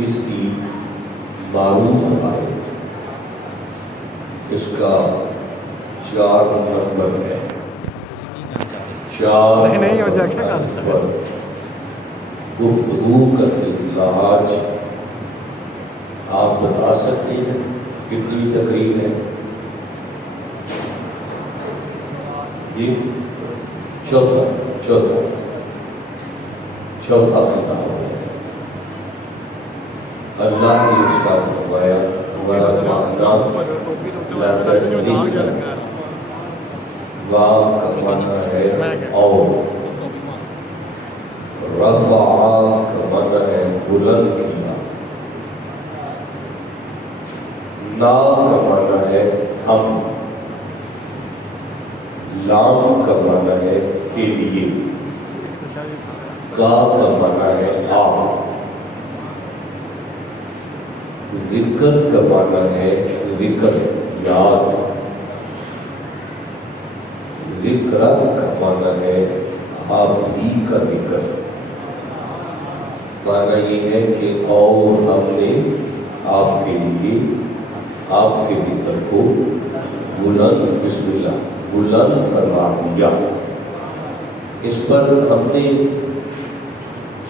اس کی معروف آیت، اس کا 4 نمبر ہے، 4 نمبر گفتگو کا سلسلہ آج آپ بتا سکتے ہیں کتنی تقریر ہے؟ جی چوتھا خطاب ہے۔ اللہ نے ارشاد فرمایا وَرَفَعْنَا لَكَ ذِكْرَكَ، واو کا معنی ہے اور، رفع کا معنی ہے بلند کیا، نا کا معنی ہے ہم، لام کا معنی ہے کے لیے، کا معنی ہے آپ، ذکر کا معنی ہے ذکر یاد، ذکر کا معنی ہے آپ ہی کا ذکر، معنی یہ ہے کہ اور ہم نے آپ کے لیے آپ کے ذکر کو بلند، بسم اللہ، بلند فرما دیا۔ اس پر ہم نے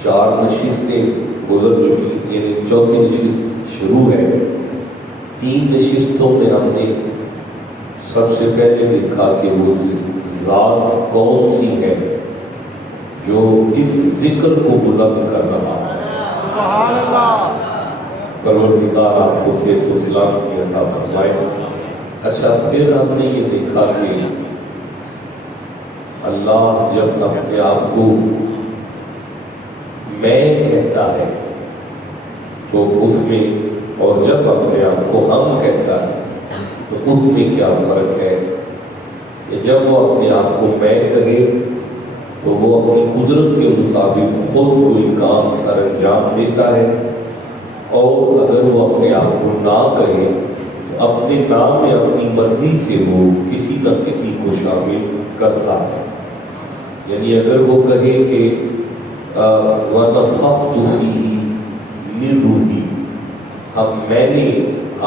4 نشستیں گزر چکی، یعنی چوتھی نشست شروع ہے۔ 3 نشستوں میں ہم نے سب سے پہلے دیکھا کہ وہ ذات کون سی ہے جو اس ذکر کو بلند کر رہا ہے۔ سبحان اللہ۔ پروردگار آپ کو صحت و سلامتی عطا فرمائے۔ اچھا، پھر ہم نے یہ دیکھا کہ اللہ جب اپنے آپ کو میں کہتا ہے تو اس میں، اور جب اپنے آپ کو ہم کہتا ہے تو اس میں کیا فرق ہے؟ کہ جب وہ اپنے آپ کو میں کہے تو وہ اپنی قدرت کے مطابق خود کوئی کام سر انجام دیتا ہے، اور اگر وہ اپنے آپ کو نہ کہے تو اپنے نام میں اپنی مرضی سے وہ کسی نہ کسی کو شامل کرتا ہے۔ یعنی اگر وہ کہے کہ وَنَفَخْتُ فِيهِ مِنْ رُوحِي، میں نے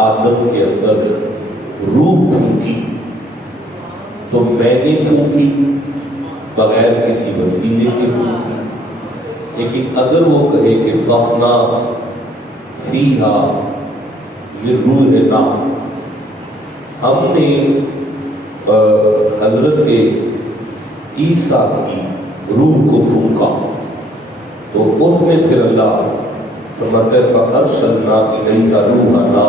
آدم کے اندر روح پھونکی، تو میں نے پھونکی بغیر کسی وسیلے کے پھونکی۔ لیکن اگر وہ کہے کہ فَخْنَا فِيهَا مِنْ رُوحِنَا، ہم نے حضرت عیسیٰ کی روح کو پھونکا، تو اس میں پھر اللہ فرماتے ہیں فَأَرْسَلْنَا إِلَيْهَا رُوحَنَا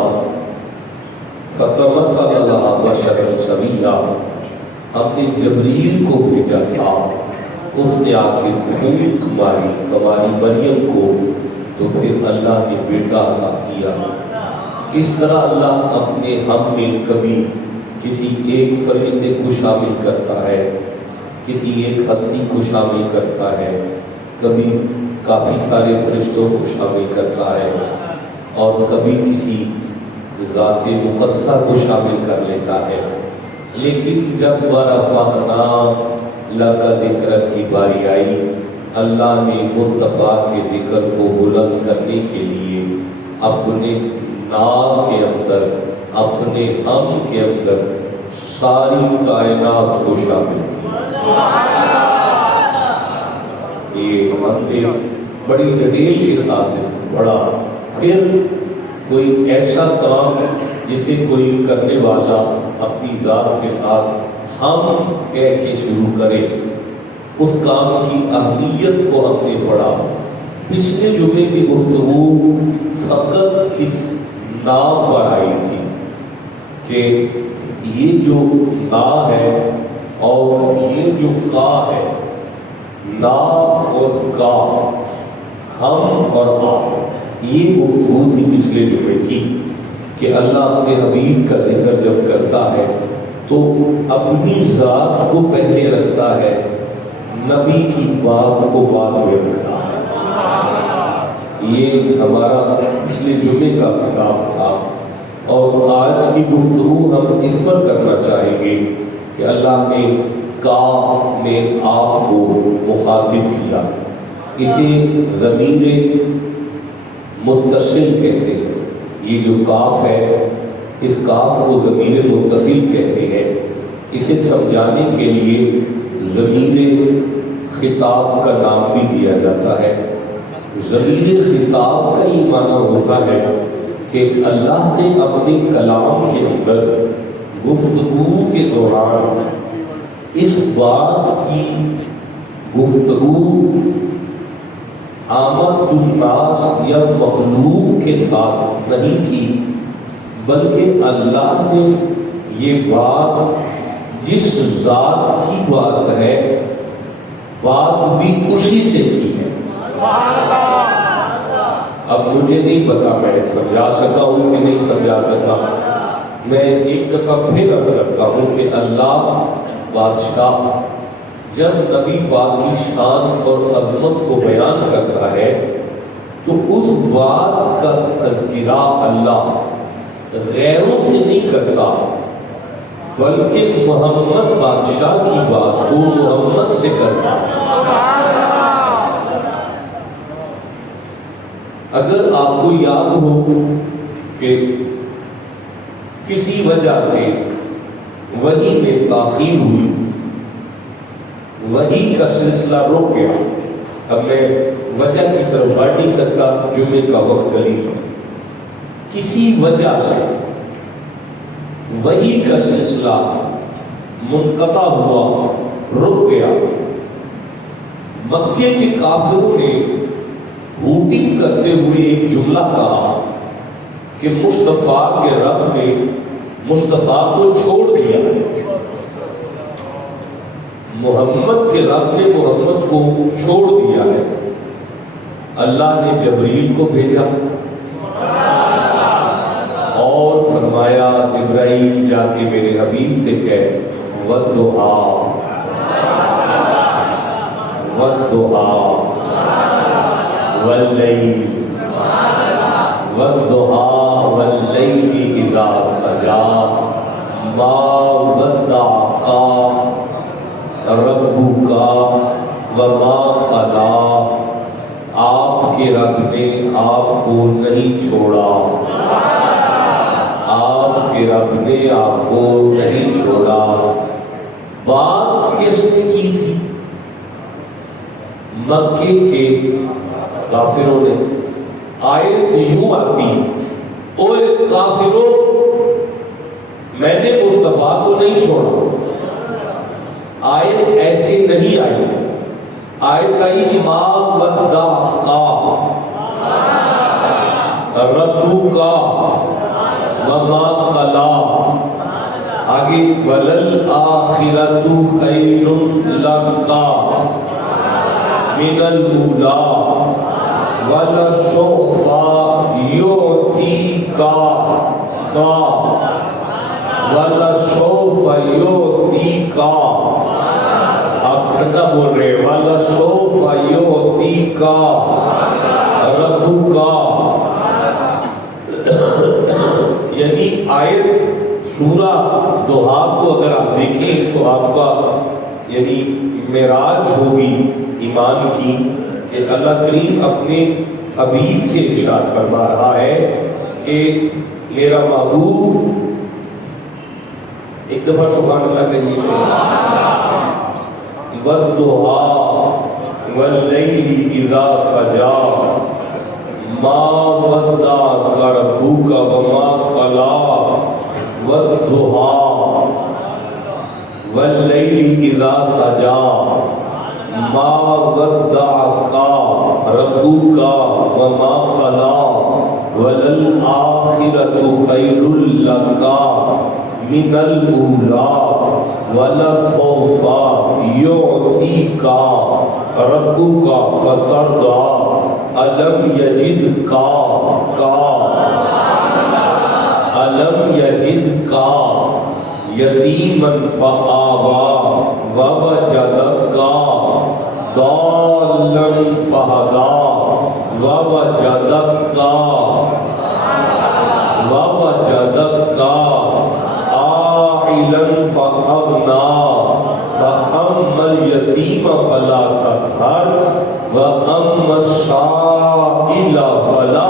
فَتَمَثَّلَ لَهَا بَشَرًا سَوِيًّا، ہم نے جبریل کو بھیجا تھا، اس نے آ کے پھونک ماری ہماری مریم کو، تو پھر اللہ نے بیٹا عطا کیا۔ اس طرح اللہ اپنے ہم میں کبھی کسی ایک فرشتے کو شامل کرتا ہے، کسی ایک ہستی کو شامل کرتا ہے، کبھی کافی سارے فرشتوں کو شامل کرتا ہے، اور کبھی کسی ذات مقدسہ کو شامل کر لیتا ہے۔ لیکن جب وَرَفَعْنَا لَكَ ذِكْرَكَ کی باری آئی، اللہ نے مصطفیٰ کے ذکر کو بلند کرنے کے لیے اپنے نام کے اندر، اپنے ہم کے اندر ساری کائنات کو شامل کیا۔ یہ ہم نے بڑی ڈیٹیل کے ساتھ اس کو پڑھا۔ پھر کوئی ایسا کام جسے کوئی کرنے والا اپنی ذات کے ساتھ ہم کہہ کے شروع کرے، اس کام کی اہمیت کو ہم نے پڑھا۔ پچھلے جمعے کی گفتگو فقط اس نام پر آئی تھی کہ یہ جو نا ہے اور یہ جو کا ہے، نا اور کا، ہم اور آپ، یہ گفتگو تھی پچھلے جمعے کی کہ اللہ اپنے حبیب کا ذکر جب کرتا ہے تو اپنی ذات کو پہلے رکھتا ہے، نبی کی بات کو بعد میں رکھتا ہے۔ یہ ہمارا پچھلے جمعے کا خطاب تھا، اور آج کی گفتگو ہم اس پر کرنا چاہیں گے کہ اللہ نے کا میں آپ کو مخاطب کیا، اسے ضمیر متصل کہتے ہیں. یہ جو کاف ہے اس کاف کو ضمیر متصل کہتے ہیں. اسے سمجھانے کے لیے ضمیر خطاب کا نام بھی دیا جاتا ہے. ضمیر خطاب کا یہ معنی ہوتا ہے کہ اللہ نے اپنے کلام کے اندر گفتگو کے دوران اس بات کی گفتگو آمد الناس یا مخلوق کے ساتھ نہیں کی، بلکہ اللہ نے یہ بات جس ذات کی بات ہے بات بھی اسی سے کی ہے. اب مجھے نہیں پتا میں سمجھا سکا ہوں کہ نہیں سمجھا سکا. میں ایک دفعہ پھر عرض کرتا ہوں کہ اللہ بادشاہ جب نبی پاک کی شان اور عظمت کو بیان کرتا ہے تو اس بات کا تذکرہ اللہ غیروں سے نہیں کرتا، بلکہ محمد بادشاہ کی بات کو محمد سے کرتا. اگر آپ کو یاد ہو کہ کسی وجہ سے وحی میں تاخیر ہوئی، وحی کا سلسلہ رک گیا. اب میں وجہ کی طرف بڑھ نہیں سکتا، جمعے کا وقت قریب ہے. کسی وجہ سے وحی کا سلسلہ منقطع ہوا، رک گیا. مکے کے کافروں نے ہوٹنگ کرتے ہوئے ایک جملہ کہا کہ مصطفیٰ کے رب نے مصطفیٰ کو چھوڑ دیا. محمد کے رب نے محمد کو چھوڑ دیا ہے. اللہ نے جبریل کو بھیجا اور فرمایا جبرائیل جا کے میرے حبیب سے کہہ والضحیٰ والضحیٰ واللیل والضحیٰ واللیل اذا سجا ما ودعک ربک وما قلی. آپ کے رب نے آپ کو نہیں چھوڑا، آپ کے رب نے آپ کو نہیں چھوڑا. بات کس نے کی تھی؟ مکے کے کافروں نے. آیت یوں آتی اوے کافروں میں نے مصطفیٰ کو نہیں چھوڑا. آیت ایسے نہیں آئی. آیت آئی ما ودعک ربک وما قلی. آگے وللآخرۃ خیر لک من الاولی ولسوف یعطیک ولسوف یعطیک. آپ ٹھنڈا بول رہے ولسوف یعطیک ربک. یعنی آیت سورہ ضحیٰ کو اگر آپ دیکھیں تو آپ کا یعنی معراج ہوگی ایمان کی کہ اللہ کریم اپنے حبیب سے ارشاد فرما رہا ہے کہ میرا محبوب. ایک دفعہ سبحان اللہ کہیے. والضحیٰ واللیل اذا سجا ما ودعک ربک وما قلی والضحیٰ واللیل اذا سجا ما ودعک ربک وما قلی وللآخرۃ خیر لک من الاولی ولسوف یعطیک ربک فترضی الم یجدک یتیما فآوی ووجدک ضالا فہدی ووجدک عائلا فأغنی فأما الیتیم فلا تقہر وأما السائل فلا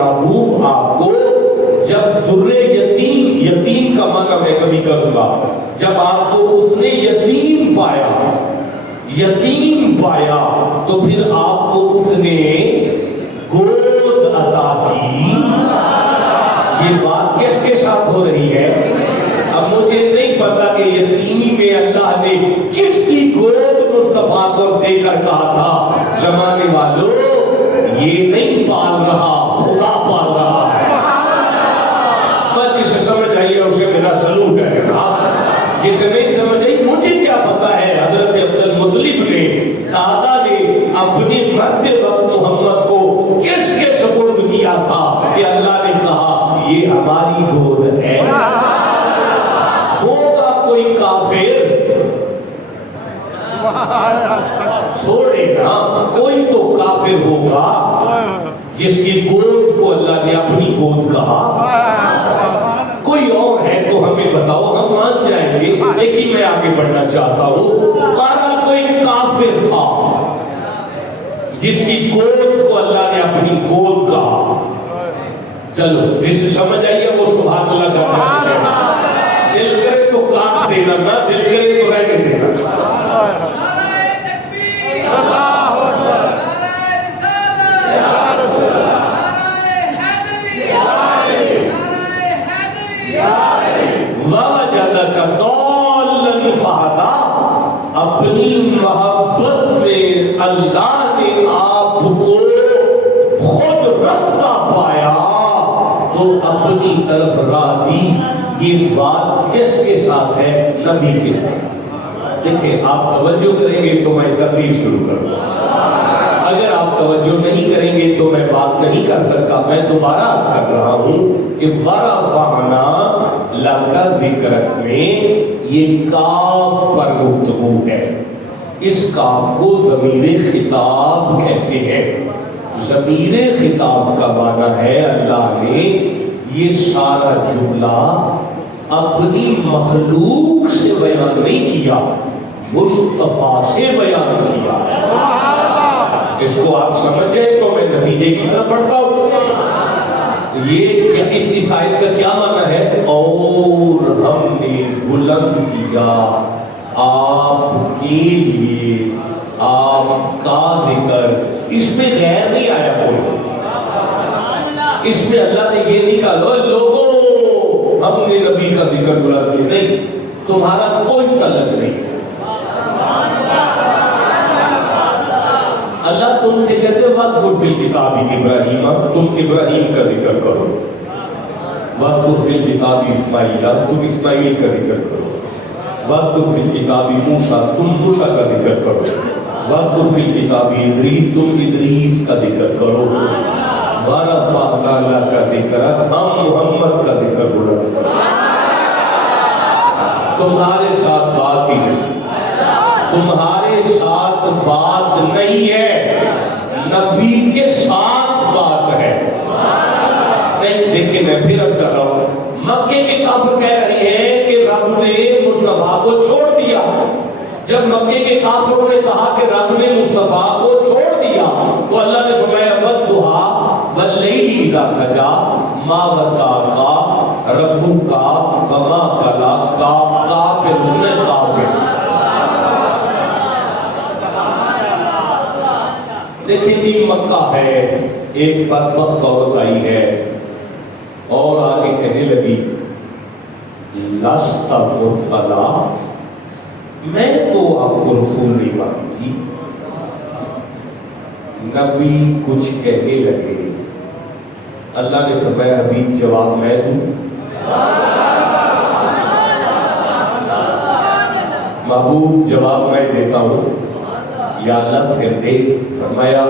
محبوب آپ کو جب درے یتیم، یتیم کا معنی میں کبھی کروں گا، جب آپ کو اس نے یتیم پایا، یتیم پایا تو پھر آپ کو اس نے گود عطا کی۔ یہ بات کس کے ساتھ ہو رہی ہے؟ اب مجھے نہیں پتا کہ یتیمی میں اللہ نے کس کی گود مصطفیٰ کو دے کر کہا تھا زمانے والوں یہ نہیں پال رہا، خدا پال رہا ہے۔ بس جسے سمجھ آئی ہے اسے میرا سلوٹ ہے جناب، جسے نہیں سمجھ آئی مجھے کیا پتا ہے حضرت عبد المطلب نے، دادا نے اپنے مرتے وقت محمد کو کس کے سپرد کیا تھا کہ اللہ نے کہا یہ ہماری گود ہے۔ ہوگا کوئی کافر چھوڑے نا، کوئی تو کافر ہوگا جس کی گود کو اللہ نے اپنی گود کہا۔ کوئی اور ہے تو ہمیں بتاؤ، ہم مان جائیں گے، لیکن میں آگے بڑھنا چاہتا ہوں۔ بہرحال کوئی کافر تھا جس کی گود کو اللہ نے اپنی گود کہا۔ چلو جسے سمجھ آئیے وہ سبحان اللہ کرنا، دل کرے تو کاٹ دینا، نہ دل کرے تو رہنے دینا۔ اپنی محبت میں اللہ نے آپ کو خود رفتہ پایا تو اپنی طرف راہ دی۔ یہ بات کس کے ساتھ ہے؟ نبی کے ساتھ۔ دیکھیں آپ توجہ کریں گے تو میں تقریر شروع کروں گا، اگر آپ توجہ نہیں کریں گے تو میں بات نہیں کر سکتا۔ میں دوبارہ کر رہا ہوں کہ ورفعنا لک ذکرک میں یہ کاف پر گفتگو ہے۔ اس کاف کو ضمیر خطاب کہتے ہیں۔ ضمیر خطاب کا معنی ہے اللہ نے یہ سارا جملہ اپنی مخلوق سے بیان نہیں کیا، مصطفیٰ سے بیان کیا۔ اس کو آپ سمجھیں تو میں نتیجے کی طرف بڑھتا ہوں۔ یہ اس آیت کا کیا معنی ہے؟ اور ہم نے بلند کیا آپ کے لیے آپ کا ذکر۔ اس میں غیر نہیں آیا کوئی، اس میں اللہ نے یہ نہیں کہا لوگوں ہم نے نبی کا ذکر بلند کیا، نہیں، تمہارا کوئی تعلق نہیں۔ اللہ تم سے کہتے وَاذْكُرْ فِي الْكِتَابِ ابراہیم، تم ابراہیم کا ذکر کرو، وَاذْكُرْ فِي الْكِتَابِ اسماعیل، تم اسماعیل کا ذکر کرو، وَاذْكُرْ فِي الْكِتَابِ موسیٰ، تم موسیٰ کا ذکر کرو، وَاذْكُرْ فِي الْكِتَابِ ادریس، تم ادریس کا ذکر کرو، وَرَفَعْنَا لَكَ ذِكْرَكَ، ہم محمد کا ذکر بلند کرو۔ تمہارے ساتھ بات ہی نہیں، تمہارے ساتھ بات نہیں ہے، نبی کے ساتھ بات ہے۔ نہیں دیکھیں میں پھر اب کر رہا ہوں، مکے کے کافر کہہ رہے ہیں کہ رب نے مصطفیٰ کو چھوڑ دیا۔ جب مکے کے کافروں نے کہا کہ رب نے مصطفیٰ کو چھوڑ دیا تو اللہ نے فرمایا وَالضُّحَىٰ وَاللَّيْلِ إِذَا سَجَىٰ مَا وَدَّعَكَ رَبُّكَ وَمَا قَلَىٰ، کافر کافر۔ دیکھیں جی مکہ ہے، ایک بدبخت عورت آئی ہے اور آگے کہنے لگی لست مرسلا، میں تو آپ کو رسول نہیں مانتی تھی۔ نبی کچھ کہنے لگے، اللہ نے فرمایا حبیب جواب میں دوں، محبوب جواب میں دیتا ہوں، یا اللہ پھر دے۔ فرمایا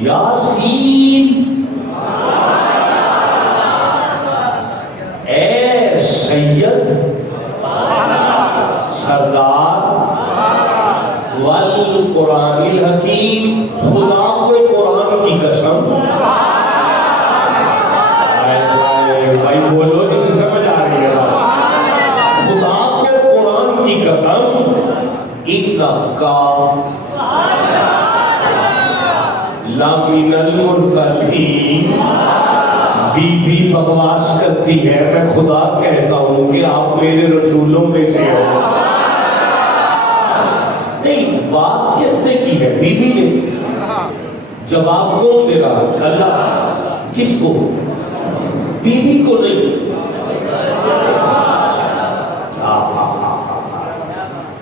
یاسین، اے سید سردار والقرآن الحکیم، خدا کو قرآن کی قسم، بھائی بولو جسے سمجھ آ رہی ہے، خدا کو قرآن کی قسم، انکا لمن المرسلین، بی بی بکواس کرتی ہے، میں خدا کہتا ہوں کہ آپ میرے رسولوں میں سے ہو۔ نہیں، بات کس نے کی ہے؟ بی بی نے۔ جواب کون دے رہا؟ اللہ۔ کس کو؟ بی بی کو نہیں۔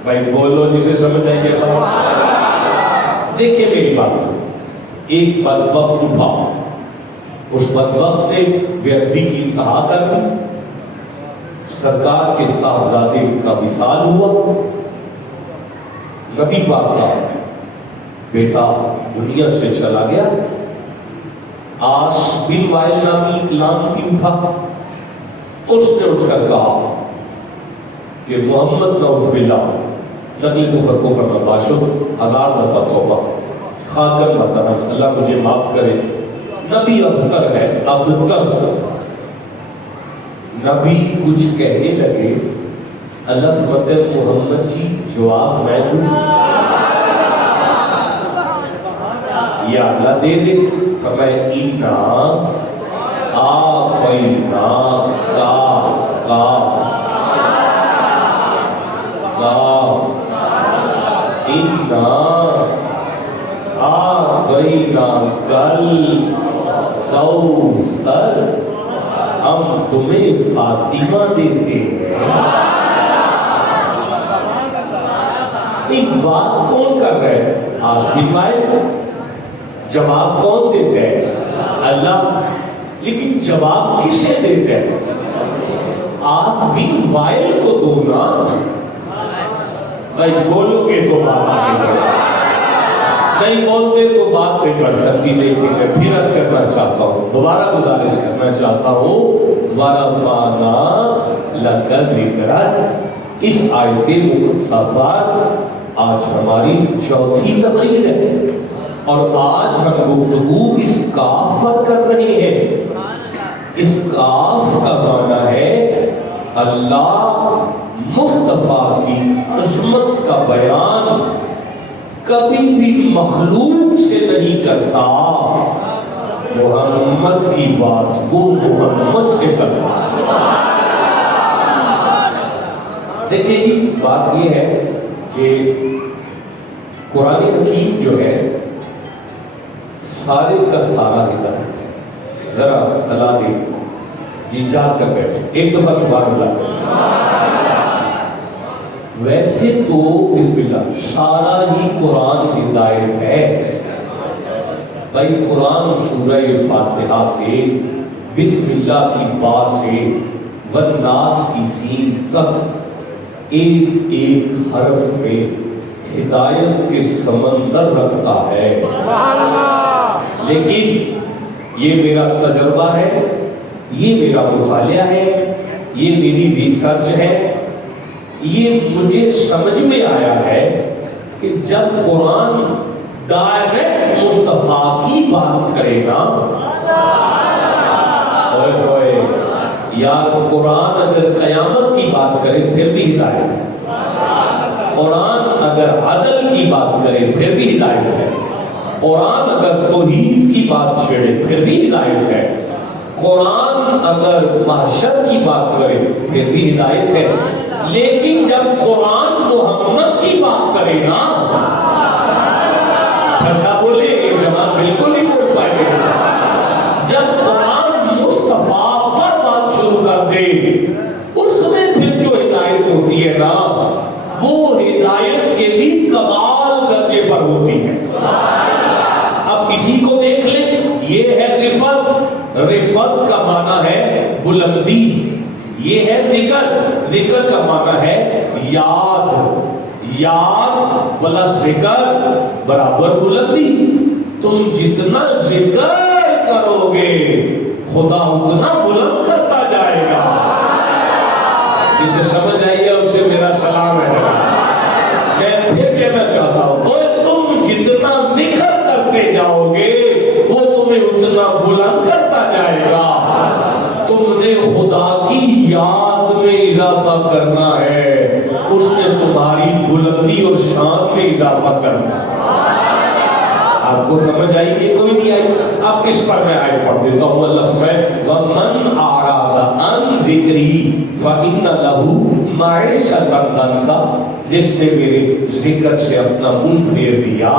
بھائی بولو جسے سمجھ آئے گا سمجھ۔ دیکھیں میری بات سے، ایک بدبخت اٹھا، اس بدبخت نے بے ادبی کی انتہا کر دی، سرکار کے صاحبزادے کا وصال ہوا، نبی پاک کا بیٹا دنیا سے چلا گیا، آس بن وائل نامی لانتی اٹھا، اس نے اٹھ کر کہا کہ محمد نعوذ باللہ نقل کفر میں باشد، 1000 دفعہ توبہ، خاکر مدہن، اللہ مجھے معاف کرے، نبی ابتر ہے، ابتر۔ نبی کچھ کہنے لگے، اللہ فرماتے ہیں محمد جی جواب میں دوں یا اللہ دے دے؟ فرمایا اینا آقینا کا اینا آقینا کل کوثر، ہم تمہیں فاطمہ دیتے ہیں۔ ایک بات کون کر رہے ہیں؟ آس بن وائل۔ جواب کون دیتے ہیں؟ اللہ۔ لیکن جواب کسے دیتے ہیں؟ آس بن وائل کو دو نا۔ بھائی بولو گے تو بات آگے بڑھ، نہیں بولتے تو بات نہیں بڑھ سکتی۔ دیکھیں میں پھر عرض کرنا چاہتا ہوں، دوبارہ گزارش کرنا چاہتا ہوں، وَرَفَعْنَا لَكَ ذِكْرَكَ۔ اس آیت مقدسہ پر آج ہماری چوتھی تقریر ہے، اور آج ہم گفتگو اس کاف پر کر رہے ہیں۔ اس کاف کا معنی ہے اللہ مصطفیٰ کی عظمت کا بیان کبھی بھی مخلوق سے نہیں کرتا، محمد کی بات کو محمد سے کرتا۔ دیکھیں جی، بات یہ ہے کہ قرآن حکیم جو ہے سارے کا سارا ہدایت ہے۔ ذرا اللہ دے جی جاگ کر بیٹھے ایک دفعہ سبحان اللہ۔ ویسے تو بسم اللہ سارا ہی قرآن ہدایت ہے بھائی۔ قرآن سورہ فاتحہ سے بسم اللہ کی با سے والناس کی سین تک ایک ایک حرف میں ہدایت کے سمندر رکھتا ہے۔ لیکن یہ میرا تجربہ ہے، یہ میرا مطالعہ ہے، یہ میری ریسرچ ہے، یہ مجھے سمجھ میں آیا ہے کہ جب قرآن ڈائریکٹ مصطفیٰ کی بات کرے گا، یا قرآن اگر قیامت کی بات کرے پھر بھی ہدایت ہے، قرآن اگر عدل کی بات کرے پھر بھی ہدایت ہے، قرآن اگر توحید کی بات چھیڑے پھر بھی ہدایت ہے، قرآن اگر محشر کی بات کرے پھر بھی ہدایت ہے۔ لیکن جب قرآن محمد کی بات کرے نا، ٹھنڈا بولے یہ جماعت بالکل نہیں بول پائے گے، جب قرآن مصطفیٰ پر بات شروع کر دے اس میں پھر جو ہدایت ہوتی ہے نا، وہ ہدایت کے بھی کمال درجے پر ہوتی ہے۔ اب اسی کو دیکھ لیں، یہ ہے رفت۔ رفت کا معنی ہے بلندی، یہ ہے ذکر۔ ذکر کا معنی ہے یاد، یاد والا ذکر برابر بلندی۔ تم جتنا ذکر کرو گے خدا اتنا بلند کرتا جائے گا۔ جسے سمجھ آئیے اسے میرا سلام ہے۔ میں پھر کہنا چاہتا ہوں، تم جتنا ذکر کرتے جاؤ گے وہ تمہیں اتنا بلند کرتا جائے گا۔ تم نے خدا کی یاد میں اضافہ کرنا ہے، اس نے تمہاری بلندی اور شان میں اضافہ کرنا ہے۔ آپ کو سمجھ آئی کہ کوئی نہیں آئی؟ اب اس پر میں آیت پڑھ دیتا ہوں. اللہ فرمائے وَمَنْ أَعْرَضَ عَنْ ذِكْرِي فَإِنَّ لَهُ مَعِيشَةً ضَنْكًا. جس نے میرے ذکر سے اپنا منہ پھیر دیا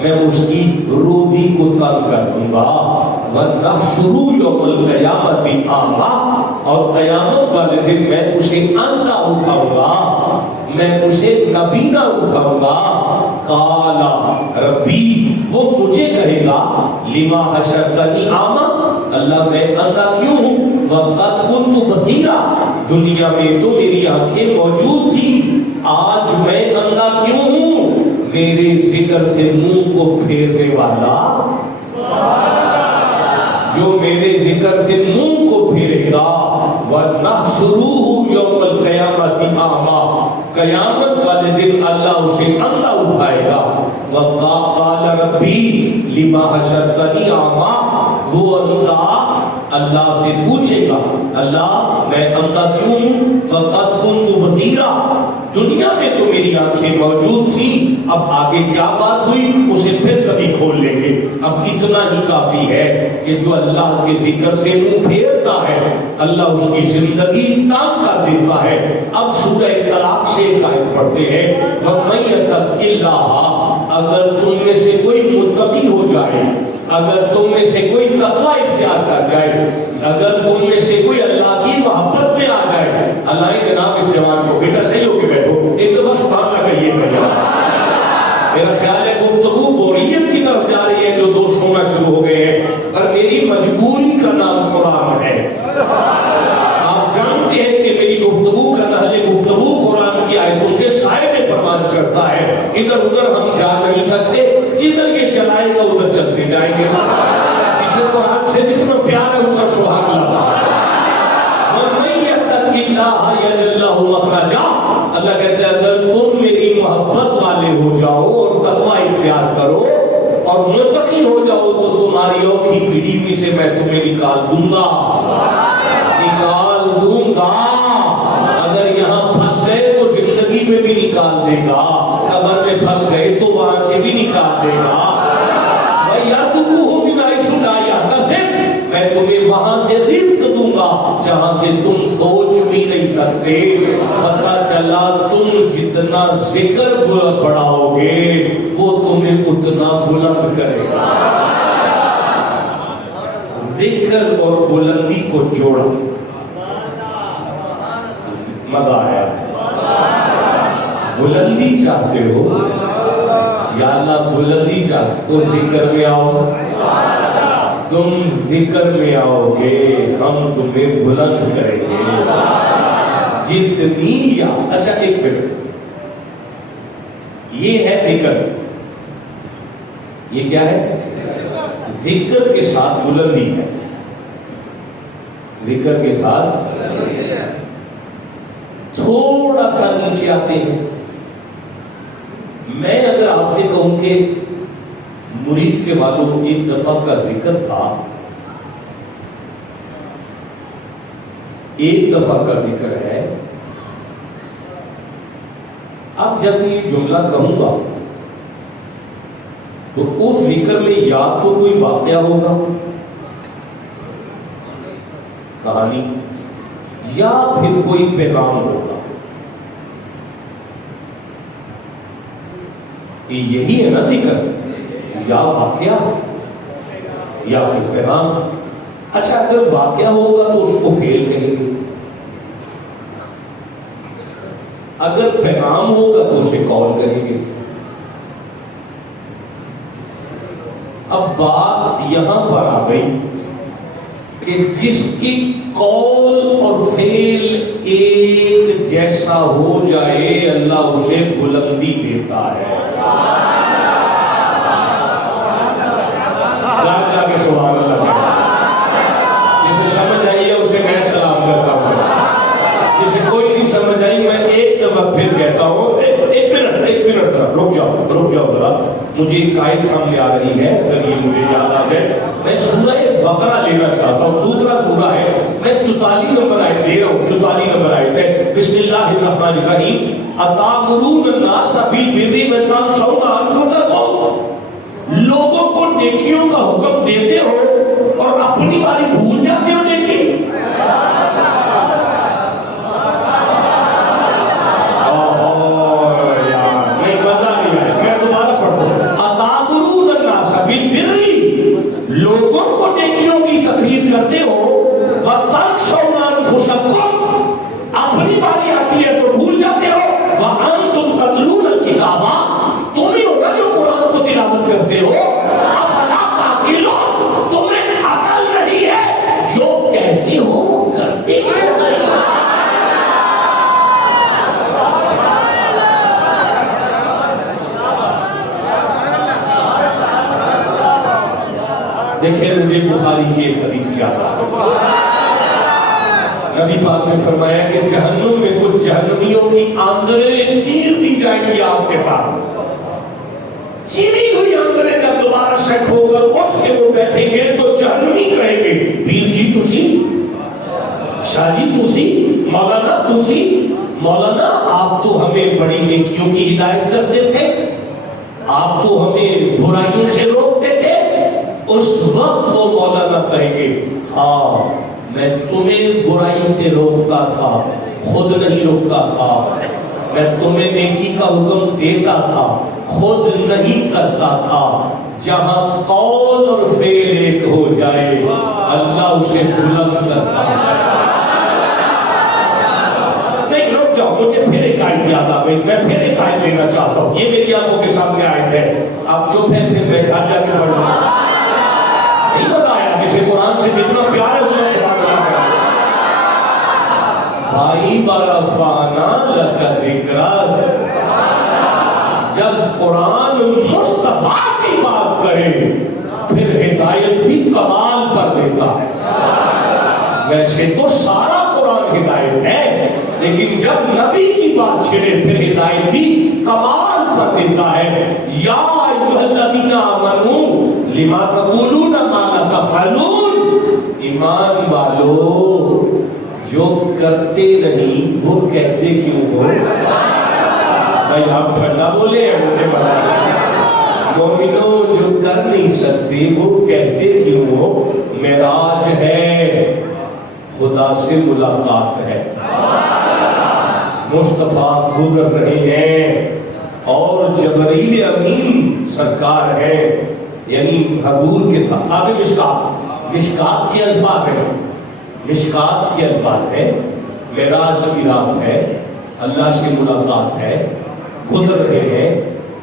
میں اس کی روزی کو تنگ کر دوں گا. وَنَحْشُرُهُ يَوْمَ الْقِيَامَةِ أَعْمَىٰ. اور قیامت والے دن میں اسے اندھا اٹھاؤں گا, میں اسے نبینا اٹھاؤں گا. قَالَ رَبِّي. وہ مجھے کہے گا لِمَا حَشَرْتَنِي أَعْمَىٰ. اللہ میں اندھا کیوں ہوں؟ وَقَدْ كُنْتُ بَصِيرًا. دنیا میں تو میری آنکھیں موجود تھی, آج میں اندھا کیوں ہوں؟ میرے ذکر سے منہ کو پھیرنے والا, جو میرے ذکر سے منہ کو پھیرے گا. وَنَحْشُرُهُ يَوْمَ الْقِيَامَةِ أَعْمَىٰ. قیامت والے دن اللہ اسے اندھا اٹھائے گا. وَقَالَ رَبِّي لِمَا حَشَرْتَنِي أَعْمَىٰ. وہ اللہ سے پوچھے گا اللہ میں اندھا کیوں ہوں؟ وَقَدْ كُنْتُ بَصِيرًا. دنیا میں تو میری آنکھیں موجود تھی, اب آگے کیا بات ہوئی اسے پھر کبھی کھول لیں گے. اب اتنا ہی کافی ہے کہ جو اللہ کے ذکر سے منہ پھیرتا ہے اللہ اس کی زندگی تنگ کر دیتا ہے. اب سورہ طلاق سے ایک آیت پڑھتے ہیں وَمَن يَتَقِ اللَّهَ. اگر تم میں سے کوئی متقی ہو جائے, اگر تم میں سے کوئی تقوی اختیار کر جائے, اگر تم میں سے کوئی اللہ کی محبت میں آ جائے. اللہ جناب اس جوان کو بیٹا صحیح ہو کے بیٹھو, ایک دفعہ سبحان اللہ کہیے. میرا خیال ہے گفتگو بوریت کی طرف جا رہی ہے جو دو سونا شروع ہو گئے ہیں, پر میری مجبوری کا نام قرآن ہے. آپ جانتے ہیں کہ میری گفتگو کا نہج گفتگو قرآن کی آیتوں کے سائے میں پروان چڑھتا ہے. ادھر ادھر ہم جا نہیں سکتے, جدھر یہ چلائے گا ادھر چلتے جائیں گے. کسی کو ہاتھ سے جتنا پیار ہے اتنا سبحان اللہ. اللہ کہتے ہیں اگر تم میری محبت والے ہو جاؤ اور تقوی اختیار کرو اور متقی ہو جاؤ تو تمہاری اوکھی پیڑھی میں سے میں تمہیں نکال دوں گا, نکال دوں گا. اگر یہاں پھنس گئے تو زندگی میں بھی نکال دے گا, قبر میں پھنس گئے تو وہاں سے بھی نکال دے گا. میں تمہیں وہاں سے رزق دوں گا جہاں سے تم سوچ بھی نہیں سکتے. پتہ چلا تم جتنا ذکر بڑھاؤ گے وہ تمہیں اتنا بلند کرے گا. ذکر اور بلندی کو جوڑا, مزہ آیا. بلندی چاہتے ہو یا اللہ بلندی چاہتے تو ذکر میں آؤ. تم ذکر میں آؤ گے ہم تمہیں بلند کریں گے. جتنی یا اچھا ایک منٹ, یہ ہے ذکر, یہ کیا ہے؟ ذکر کے ساتھ بلندی ہے. ذکر کے ساتھ تھوڑا سا نیچے آتے ہیں. میں اگر آپ سے کہوں کہ مرید کے معلوم ایک دفعہ کا ذکر تھا, ایک دفعہ کا ذکر ہے, اب جب یہ جملہ کہوں گا تو اس ذکر میں یا تو کوئی واقعہ ہوگا, کہانی, یا پھر کوئی پیغام ہوگا. یہی ہے نا ذکر, یا واقعہ یا پھر پیغام. اچھا اگر واقعہ ہوگا تو اس کو فعل کہیں گے, اگر پیغام ہوگا تو اسے قول کہیں گے. اب بات یہاں پر آ گئی کہ جس کی قول اور فعل ایک جیسا ہو جائے اللہ اسے بلندی دیتا ہے. سبحان اللہ. جسے سمجھ آئی ہے اسے میں سلام کرتا ہوں, جسے کوئی نہیں سمجھ آئی میں ایک دفعہ پھر کہتا ہوں ایک منٹ ذرا رک جاؤ ذرا. مجھے ایک آیت سامنے آ رہی ہے, اگر یہ مجھے یاد آ جائے. میں سورہ بقرہ لینا چاہتا ہوں, دوسرا سورہ ہے, میں 44 نمبر آیت دے رہا ہوں. 44 نمبر آیت ہے, بسم اللہ الرحمن الرحیم. اتامرون الناس بالبر وتنسون انفسکم. لوگوں کو نیکیوں کا حکم دیتے ہو اور اپنی باری بھول جاتے ہو نیکی. نہیں مزہ نہیں آیا, میں دوبارہ پڑھتا ہوں. اتامرون الناس بالبر, لوگوں کو نیکیوں کی تقریر کرتے ہو, وتنسون انفسکم, اپنی باری آتی ہے تو بھول جاتے ہو, وانتم تتلون الکتاب, تم ہی ہو نا جو قرآن کو تلاوت کرتے ہو, افلا تعقلون, تمہیں عقل نہیں ہے, جو کہتے ہو وہ کرتے ہو. دیکھیں مجھے بخاری کی ایک حدیث یاد آ نبی پاک نے فرمایا کہ جہنم میں کچھ جہنمیوں کی آندریں چیر دی جائیں گی آپ کے پاس. چیری ہوئی آندریں جب دوبارہ سیٹ ہو کر اٹھ کے وہ بیٹھیں گے تو جہنمی کہیں گے, پیر جی تسی, شاہ جی تسی, مولانا تسی, مولانا آپ تو ہمیں بڑی نیکیوں کی ہدایت کرتے تھے, آپ تو ہمیں برائیوں سے روکتے تھے. اس وقت وہ مولانا کہیں گے, ہاں میں تمہیں برائی سے روکتا تھا, خود نہیں روکتا تھا. میں تمہیں نیکی کا حکم دیتا تھا, خود نہیں کرتا تھا. جہاں قول اور فعل ایک ہو جائے اللہ اسے بلند کرتا ہے. نہیں رک جاؤ, مجھے پھر ایک آیت یاد آ گئی, میں پھر ایک آیت لینا چاہتا ہوں. یہ میری آنکھوں کے سامنے آیت ہے, آپ چپ ہیں, پھر میں گھر جا کے پڑھوں. نہیں بتایا جسے قرآن سے جتنا پیار ہے اتنا سبحان اللہ ہے. بھائی برفعنا لک ذکرک, جب قرآن مصطفیٰ کی بات کرے پھر ہدایت بھی کمال پر دیتا ہے. ویسے تو سارا قرآن ہدایت ہے, لیکن جب نبی کی بات چھڑے پھر ہدایت بھی کمال پر دیتا ہے. یا ایھا الذین آمنوا لما تقولون ما لا تفعلون, ایمان والو جو کرتے نہیں وہ کہتے کیوں ہو. بھائی آپ ٹھنڈا بولے ہیں, مجھے بتائیں. مومنوں جو کر نہیں سکتے وہ کہتے کیوں ہو. معراج ہے, خدا سے ملاقات ہے, مصطفیٰ گزر رہے ہیں اور جبرائیل امین سرکار ہے, یعنی حضور کے صحابہ. مشکات کے الفاظ ہیں, مشکات کے الفاظ ہے. معراج کی رات ہے, اللہ سے ملاقات ہے, گزر رہے ہیں.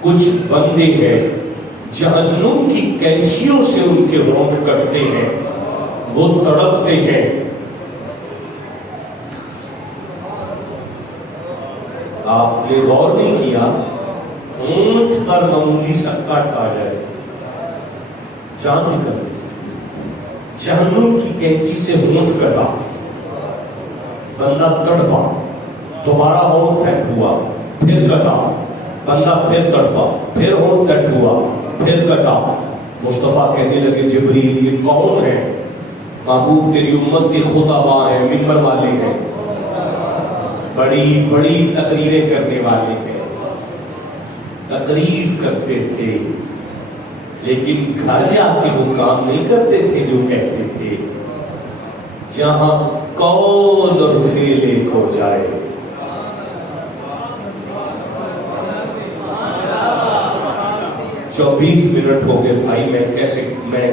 کچھ بندے ہیں جہنم کی کینچیوں سے ان کے ہونٹ کٹتے ہیں, وہ تڑپتے ہیں. آپ نے غور نہیں کیا, ہونٹ پر معمولی سا کٹ آ جائے جان نکلتی. جہنم کی کینچی سے ہونٹ کٹا, بندہ تڑپا, دوبارہ ہونٹ سیٹ ہوا, پھر کٹا, بندہ پھر تڑپا, پھر ہونٹ سیٹ ہوا, پھر کٹا. مصطفیٰ کہنے لگے جبریل یہ کون ہے؟ محبوب تیری امت کے خطباء ہیں, منبر والے ہیں, بڑی بڑی تقریریں کرنے والے ہیں, تقریر کرتے تھے, لیکن گھر جا کے وہ کام نہیں کرتے تھے جو کہتے تھے. جہاں قول اور فعل ایک ہو جائے. چوبیس منٹ ہو گئے بھائی, میں کیسے میں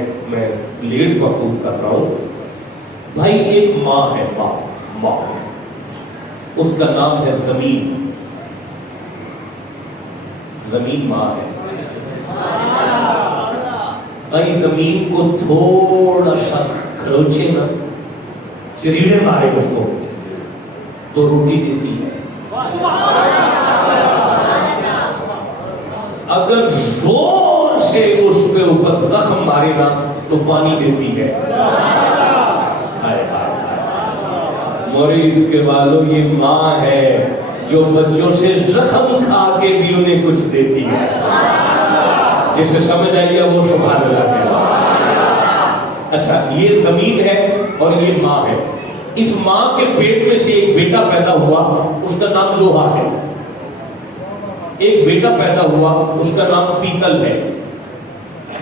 لیٹ محسوس کر رہا ہوں. بھائی ایک ماں ہے, ماں, اس کا نام ہے زمین. زمین ماں ہے. بھائی زمین کو تھوڑا سا کھروچے نا, چریڑے مارے اس کو, تو روٹی دیتی ہے. اگر زور سے اس کے اوپر زخم مارے نا تو پانی دیتی ہے. مرید کے والوں, یہ ماں ہے جو بچوں سے زخم کھا کے بھی انہیں کچھ دیتی ہے. جسے سمجھ آئیے وہ سبحان اللہ ہے. اچھا, یہ زمین ہے اور یہ ماں ہے. اس ماں کے پیٹ میں سے ایک بیٹا پیدا ہوا, اس کا نام لوہا ہے. ایک بیٹا پیدا ہوا, اس کا نام پیتل ہے.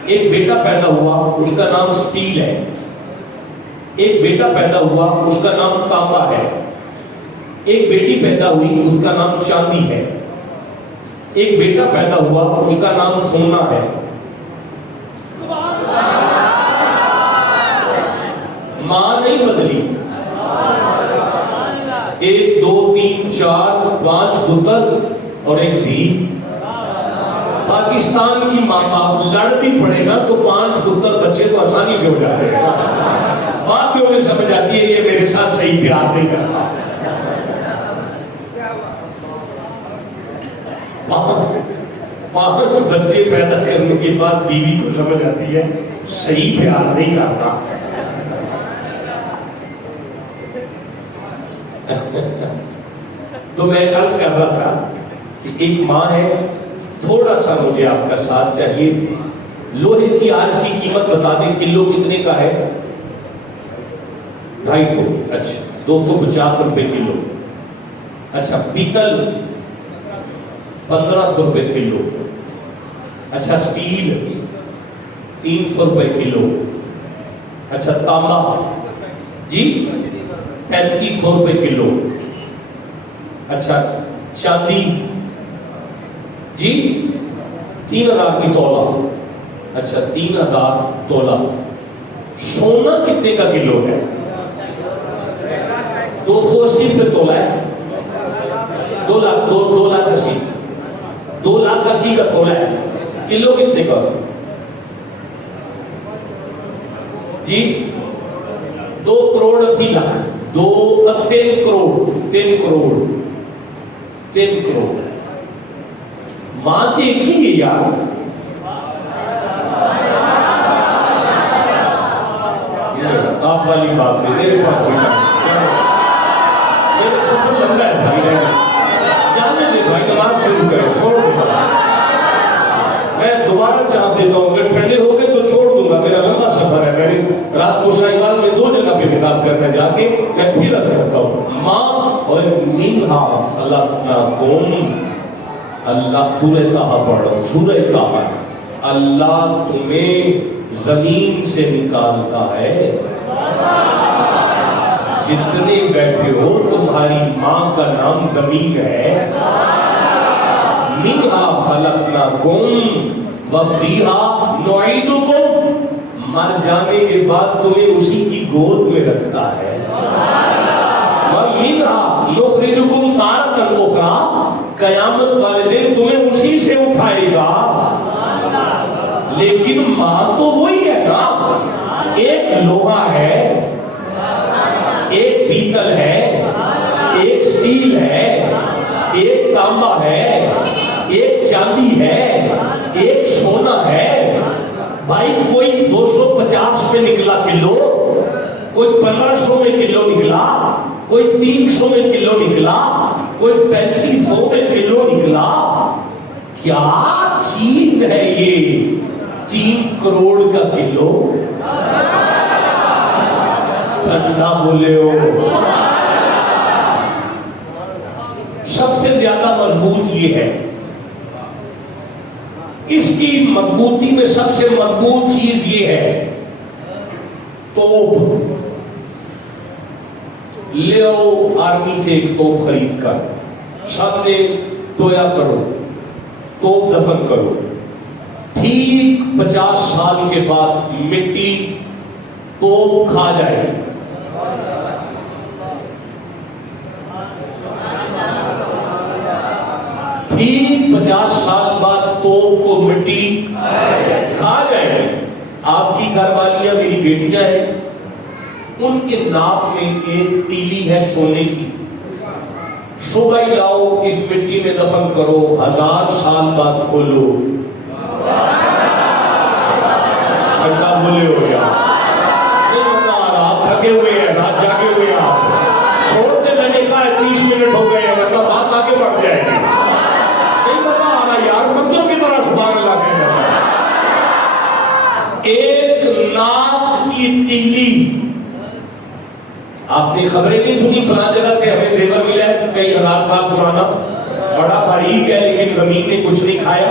ایک بیٹا پیدا ہوا اس کا نام سٹیل ہے، ایک بیٹا پیدا ہوا اس کا نام تانبا ہے، ایک بیٹی پیدا ہوئی اس کا نام چاندی ہے، ایک بیٹا پیدا ہوا اس کا نام سونا ہے۔ ماں نہیں بدلی، 1 2 3 4 5 پتر اور ایک دھی۔ پاکستان کی ماں باپ لڑ بھی پڑے گا تو 5 پتر بچے تو آسانی سے ہو جاتے ہیں، باپ بھی انہیں سمجھ آتی ہے یہ میرے ساتھ صحیح پیار نہیں کرتا۔ 5 بچے پیدا کرنے کے بعد بیوی کو سمجھ آتی ہے صحیح پیار نہیں کرتا۔ تو میں عرض کر رہا تھا کہ ایک ماں ہے، تھوڑا سا مجھے آپ کا ساتھ چاہیے۔ لوہے کی آج کی قیمت بتا دیں، کلو کتنے کا ہے؟ 250۔ اچھا 250 روپے کلو۔ اچھا پیتل 1500 روپے کلو۔ اچھا سٹیل 300 روپے کلو۔ اچھا تانبا جی 3500 روپے کلو۔ اچھا چاندی جی 3000 کی تولہ۔ اچھا 3000 تولہ۔ سونا کتنے کا کلو ہے؟ 280 روپے تولہ ہے۔ 2 لاکھ 80 کا تولہ ہے۔ کلو کتنے کا جی؟ 2 کروڑ 80 لاکھ۔ 3 کروڑ۔ ماں کے ایک ہی ہے یار۔ آپ والی بات ہے، میرے پاس کوئی میرے سفر لگتا ہے بھائی، جانے دے بھائی، نماز شروع کریں، چھوڑ دوں گا میں دوبارہ چاہ دیتا ہوں، اگر ٹھنڈے ہو گئے تو چھوڑ دوں گا، میرا لمبا سفر ہے، میں نے رات کو شاہیوال میں 2 جگہ پہ خطاب کرنا جا کے میں پھر عرض کرتا ہوں ماں اور منہا خلقناکم۔ اللہ سورہ طہ پڑھ رہا ہوں، سورہ طہ، اللہ تمہیں زمین سے نکالتا ہے، جتنے بیٹھے ہو تمہاری ماں کا نام زمین ہے۔ منہا خلقناکم وفیہا نعیدکم، مر جانے کے بعد تمہیں اسی کی گود میں رکھتا ہے۔ وَمِنْهَا نُخْرِجُكُمْ تَارَةً أُخْرَىٰ، قیامت والے دن تمہیں اسی سے اٹھائے گا۔ لیکن ماں تو وہی ہے نا، ایک لوہا ہے، ایک پیتل ہے، ایک سٹیل ہے، ایک تانبا ہے، ایک چاندی ہے، ایک سونا ہے۔ بھائی کوئی 250 پہ نکلا کلو، کوئی 1500 میں کلو نکلا، کوئی 300 میں کلو نکلا، کوئی 3500 میں کلو نکلا، کیا چیز ہے یہ 3 کروڑ کا کلو؟ سجدہ بولے ہو۔ سب سے زیادہ مضبوط یہ ہے، اس کی مضبوطی میں سب سے مضبوط چیز یہ ہے توپ۔ لے آؤ آرمی سے ایک توپ خرید کر، سامنے ٹویا کرو، توپ دفن کرو، ٹھیک 50 سال کے بعد مٹی توپ کھا جائے گی۔ ٹھیک 50 سال بعد توپ کو مٹی کھا جائے گی۔ آپ کی گھر والیاں میری بیٹیاں ہیں، ان کے ناک میں ایک تیلی ہے سونے کی، صبح ہی لاؤ اس مٹی میں دفن کرو، 1000 سال بعد کھولو، اللہ بولے ہو گیا۔ آپ تھکے ہوئے ہیں، رات جاگے ہوئے ہیں، آپ چھوڑ دے، میں نے کہا 30 منٹ ہو گئے ہیں، مطلب بات آگے بڑھ جائے گی۔ نہیں پتا آ رہا یار، مردوں کی طرح سبحان اللہ کہنا۔ ایک ناک کی تیلی، آپ نے خبریں نہیں سنی فلاں جگہ سے ہمیں زیور ملا ہے کئی 1000 سال پرانا، بڑا باریک ہے لیکن زمین نے کچھ نہیں کھایا۔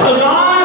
1000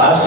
10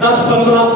10-15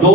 2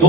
2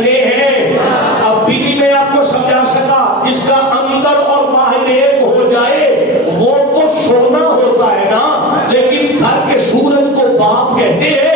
مہینے ہیں. اب بھی میں آپ کو سمجھا سکا. جس کا اندر اور باہر ایک ہو جائے وہ تو سونا ہوتا ہے نا, لیکن گھر کے سورج کو باپ کہتے ہیں.